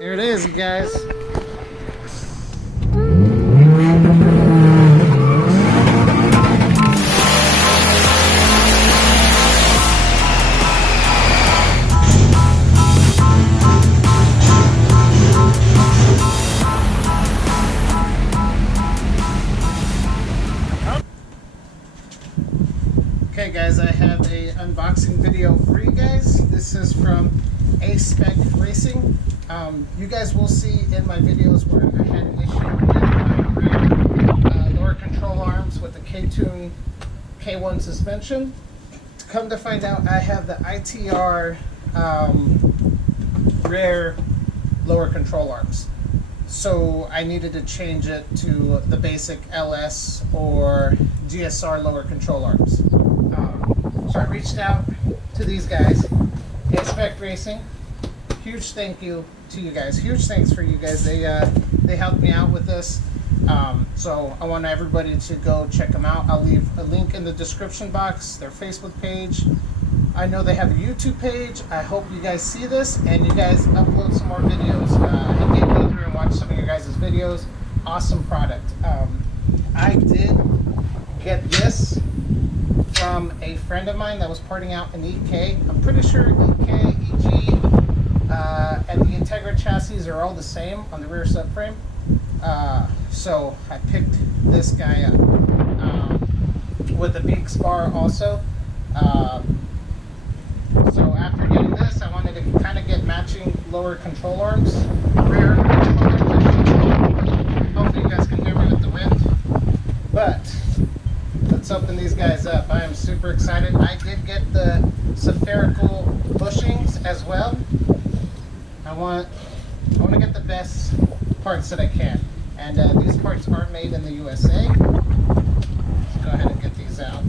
Here it is, guys. Okay guys, I have a unboxing video for you guys. This is from ASR Racing. You guys will see in my videos where I had an issue with my rear lower control arms with the Ktuned K1 suspension. To come to find out, I have the ITR rear lower control arms. So I needed to change it to the basic LS or GSR lower control arms. So I reached out to these guys, ASR Racing. Huge thank you to you guys. Huge thanks for you guys. They helped me out with this. So I want everybody to go check them out. I'll leave a link in the description box, their Facebook page. I know they have a YouTube page. I hope you guys see this and you guys upload some more videos. I did go through and watch some of your guys' videos. Awesome product. I did get this from a friend of mine that was parting out an EK. I'm pretty sure EK, EG, and the Integra chassis are all the same on the rear subframe. So I picked this guy up with a big spar also. So after getting this, I wanted to kind of get matching lower control arms. Rear control arms. Hopefully you guys can hear me with the wind. But let's open these guys up. I am super excited. I did get the spherical bushings as well. I want to get the best parts that I can. And these parts are made in the USA. Let's go ahead and get these out.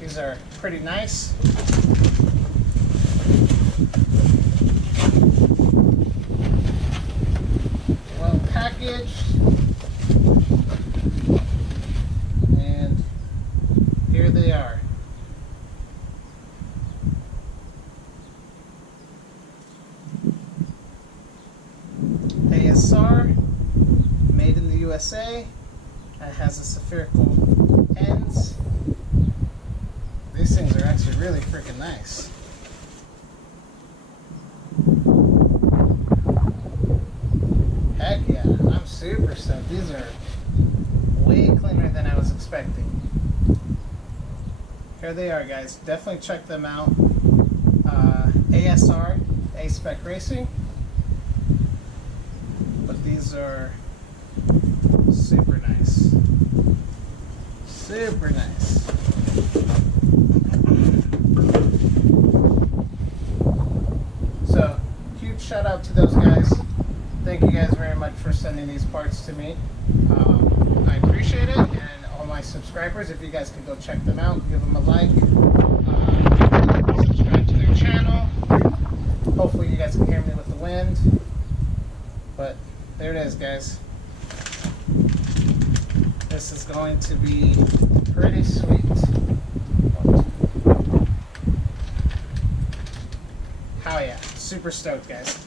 These are pretty nice. Well packaged. And here they are. ASR, made in the USA. It has a spherical ends. These things are actually really freaking nice. Heck yeah, I'm super stoked. These are way cleaner than I was expecting. Here they are, guys. Definitely check them out. ASR Racing. But these are super nice. Super nice. So, huge shout out to those guys. Thank you guys very much for sending these parts to me. I appreciate it, and all my subscribers, if you guys can go check them out, give them a like, subscribe to their channel. Hopefully you guys can hear me with the wind. But there it is, guys. This is going to be pretty sweet. Oh yeah, super stoked, guys.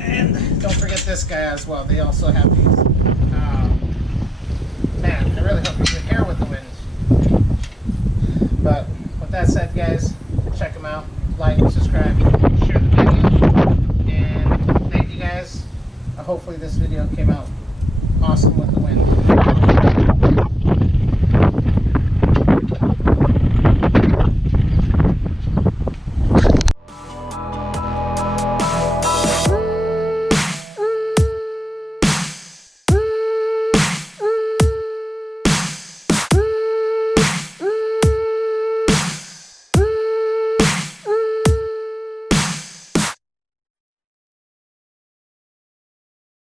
And don't forget this guy as well. They also have these. Man, I really hope you can hear with the wind. But with that said, guys, check them out. Like, subscribe, share the video. And thank you guys. Hopefully this video came out awesome with the wind.